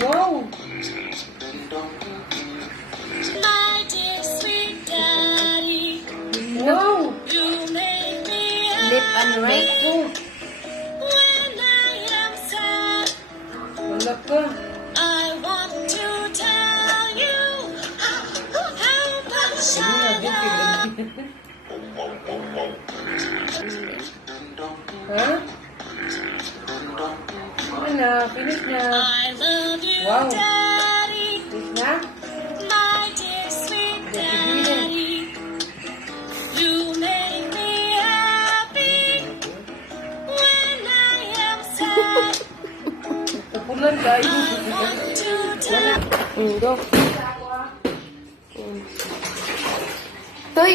Wow! My dear sweet daddy, Wow! you make me Lip and right. Oh, when I am sad. wala ka. I want to tell you how much I love. Ha? Ano na? Finish na. I love you, Wow. daddy, Finish na? my dear sweet daddy. You make me happy when I am sad. Tapunan tayo. I want to tell Go. Toy!